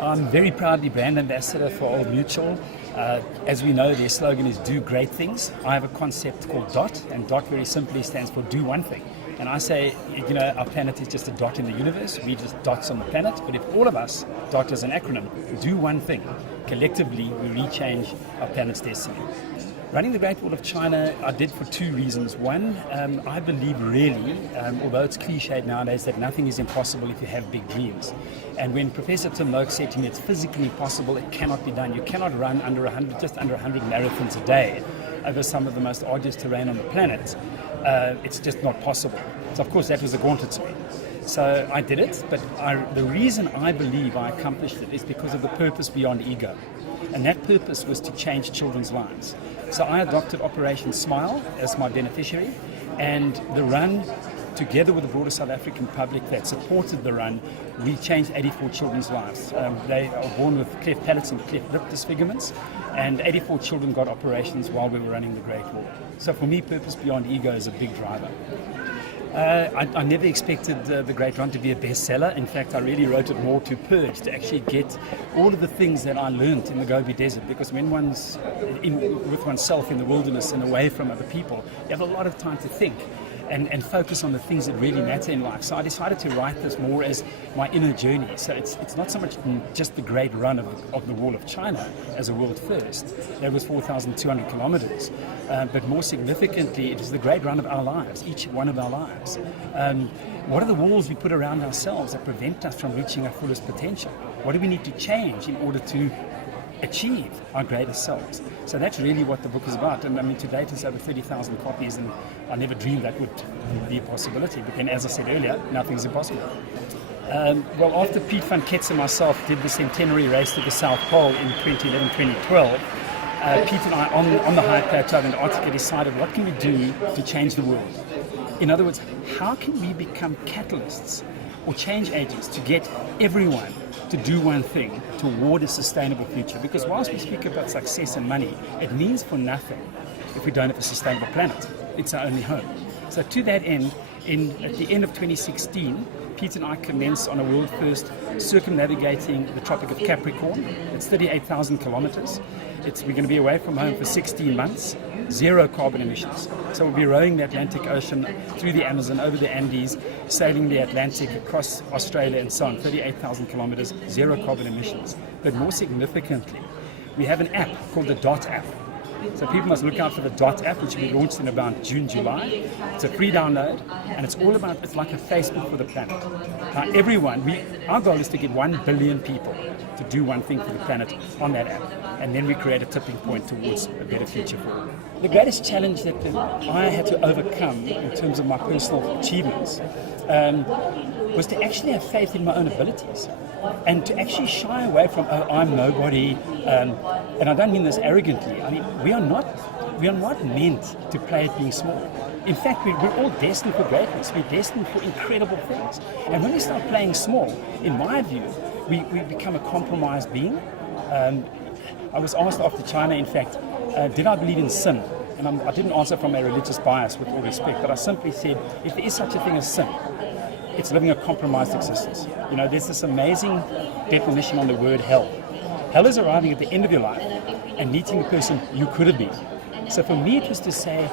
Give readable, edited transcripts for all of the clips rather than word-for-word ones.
I'm very proudly brand ambassador for Old Mutual. As we know, their slogan is do great things. I have a concept called DOT, and DOT very simply stands for do one thing. And I say, you know, our planet is just a dot in the universe. We're just dots on the planet. But if all of us, DOT is an acronym, do one thing, collectively we rechange our planet's destiny. Running the Great Wall of China, I did for two reasons. One, I believe really, although it's cliched nowadays, that nothing is impossible if you have big dreams. And when Professor Tim Moak said to me, it's physically impossible, it cannot be done. You cannot run just under 100 marathons a day over some of the most arduous terrain on the planet. It's just not possible. So of course that was a gauntlet to me. So I did it, but the reason I believe I accomplished it is because of the purpose beyond ego. And that purpose was to change children's lives. So I adopted Operation Smile as my beneficiary, and the run, together with the broader South African public that supported the run, we changed 84 children's lives. They are born with cleft palates and cleft lip disfigurements, and 84 children got operations while we were running the Great Wall. So for me, purpose beyond ego is a big driver. I never expected the Great Run to be a bestseller. In fact, I really wrote it more to purge, to actually get all of the things that I learned in the Gobi Desert, because when one's with oneself in the wilderness and away from other people, you have a lot of time to think and focus on the things that really matter in life. So I decided to write this more as my inner journey. So it's not so much just the great run of the Wall of China as a world first. That was 4,200 kilometers. But more significantly, it is the great run of our lives, each one of our lives. What are the walls we put around ourselves that prevent us from reaching our fullest potential? What do we need to change in order to achieve our greatest selves? So that's really what the book is about. And I mean, to date it's over 30,000 copies, and I never dreamed that would be a possibility. But then, as I said earlier, nothing's impossible. Well, after Piet van Ketz and myself did the centenary race to the South Pole in 2011, 2012, Piet and I on the high plateau of Antarctica decided, what can we do to change the world? In other words, how can we become catalysts or change agents to get everyone to do one thing toward a sustainable future? Because whilst we speak about success and money, it means for nothing if we don't have a sustainable planet. It's our only home. So to that end, at the end of 2016, Pete and I commenced on a world first circumnavigating the Tropic of Capricorn. It's 38,000 kilometers. We're going to be away from home for 16 months, zero carbon emissions. So we'll be rowing the Atlantic Ocean through the Amazon, over the Andes, sailing the Atlantic across Australia and so on, 38,000 kilometers, zero carbon emissions. But more significantly, we have an app called the DOT app. So people must look out for the DOT app, which will be launched in about June, July. It's a free download, and it's like a Facebook for the planet. Now our goal is to get 1 billion people to do one thing for the planet on that app. And then we create a tipping point towards a better future for all. The greatest challenge that I had to overcome in terms of my personal achievements was to actually have faith in my own abilities, and to actually shy away from, oh, I'm nobody, and I don't mean this arrogantly. I mean, we are not meant to play at being small. In fact, we're all destined for greatness. We're destined for incredible things. And when we start playing small, in my view, we become a compromised being. I was asked after China, in fact, did I believe in sin? And I didn't answer from a religious bias, with all respect, but I simply said, if there is such a thing as sin, it's living a compromised existence. You know, there's this amazing definition on the word hell. Hell is arriving at the end of your life and meeting the person you could have been. So for me, it was to say,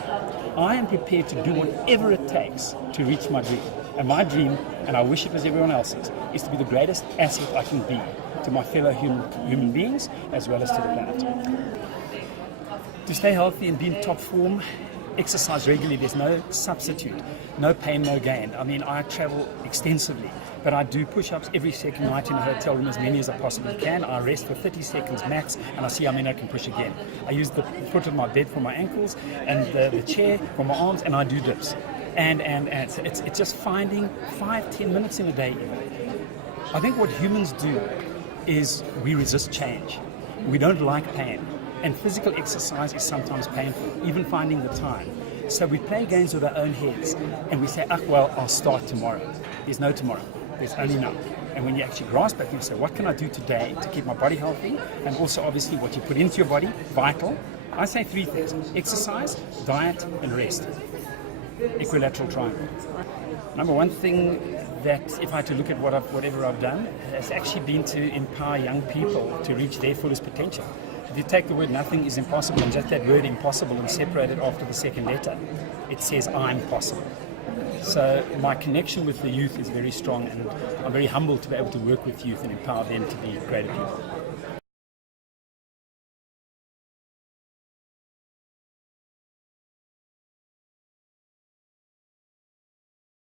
I am prepared to do whatever it takes to reach my dream. And my dream, and I wish it was everyone else's, is to be the greatest asset I can be to my fellow human beings as well as to the planet. To stay healthy and be in top form, exercise regularly. There's no substitute, no pain, no gain. I mean, I travel extensively, but I do push-ups every second night in a hotel room, as many as I possibly can. I rest for 30 seconds max, and I see how many I can push again. I use the foot of my bed for my ankles and the chair for my arms, and I do dips. And it's just finding 5-10 minutes in a day. I think what humans do is we resist change. We don't like pain. And physical exercise is sometimes painful, even finding the time. So we play games with our own heads, and we say, well, I'll start tomorrow. There's no tomorrow. There's only now. And when you actually grasp that, you say, what can I do today to keep my body healthy? And also, obviously, what you put into your body, vital. I say 3 things: exercise, diet, and rest. Equilateral triangle. Number one thing that if I had to look at whatever I've done, has actually been to empower young people to reach their fullest potential. If you take the word nothing is impossible and just that word impossible and separate it after the second letter, it says I'm possible. So my connection with the youth is very strong, and I'm very humbled to be able to work with youth and empower them to be greater people.